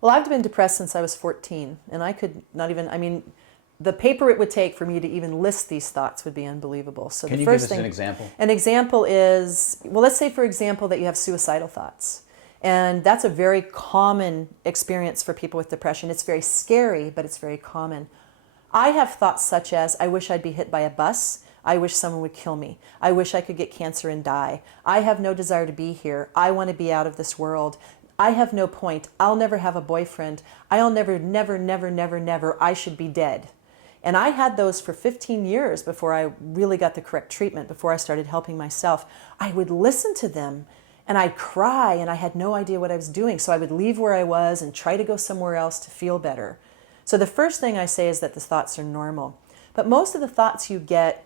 Well, I've been depressed since I was 14, and I could not even, I mean, the paper it would take for me to even list these thoughts would be unbelievable. So Can the you give first us an thing, example? an example is, well, let's say, for example, that you have suicidal thoughts. And that's a very common experience for people with depression. It's very scary, but it's very common. I have thoughts such as, I wish I'd be hit by a bus. I wish someone would kill me. I wish I could get cancer and die. I have no desire to be here. I want to be out of this world. I have no point. I'll never have a boyfriend. I'll never, never, never, never, never. I should be dead. And I had those for 15 years before I really got the correct treatment, before I started helping myself. I would listen to them and I'd cry and I had no idea what I was doing. So I would leave where I was and try to go somewhere else to feel better. So the first thing I say is that the thoughts are normal. But most of the thoughts you get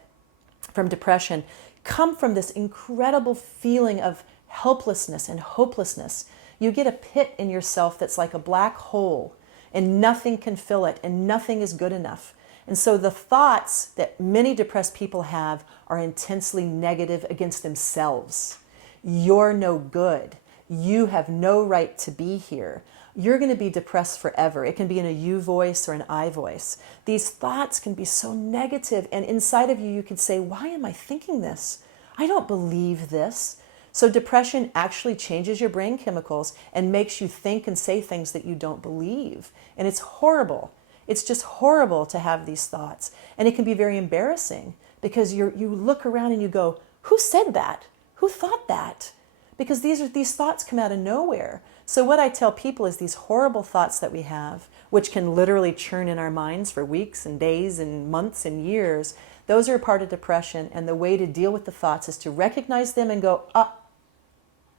from depression come from this incredible feeling of helplessness and hopelessness. You get a pit in yourself that's like a black hole, and nothing can fill it, and nothing is good enough. And so the thoughts that many depressed people have are intensely negative against themselves. You're no good. You have no right to be here. You're going to be depressed forever. It can be in a you voice or an I voice. These thoughts can be so negative, and inside of you, you could say, why am I thinking this? I don't believe this. So depression actually changes your brain chemicals and makes you think and say things that you don't believe. And it's horrible. It's just horrible to have these thoughts. And it can be very embarrassing because you look around and you go, who said that? Who thought that? Because these thoughts come out of nowhere. So what I tell people is these horrible thoughts that we have, which can literally churn in our minds for weeks and days and months and years, those are a part of depression. And the way to deal with the thoughts is to recognize them and go,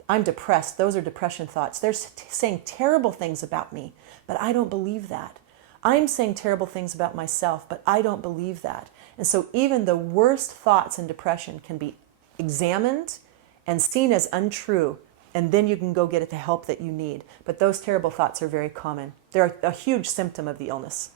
I'm depressed. Those are depression thoughts. They're saying terrible things about me, but I don't believe that. I'm saying terrible things about myself, but I don't believe that. And so even the worst thoughts in depression can be examined and seen as untrue, and then you can go get the help that you need. But those terrible thoughts are very common. They're a huge symptom of the illness.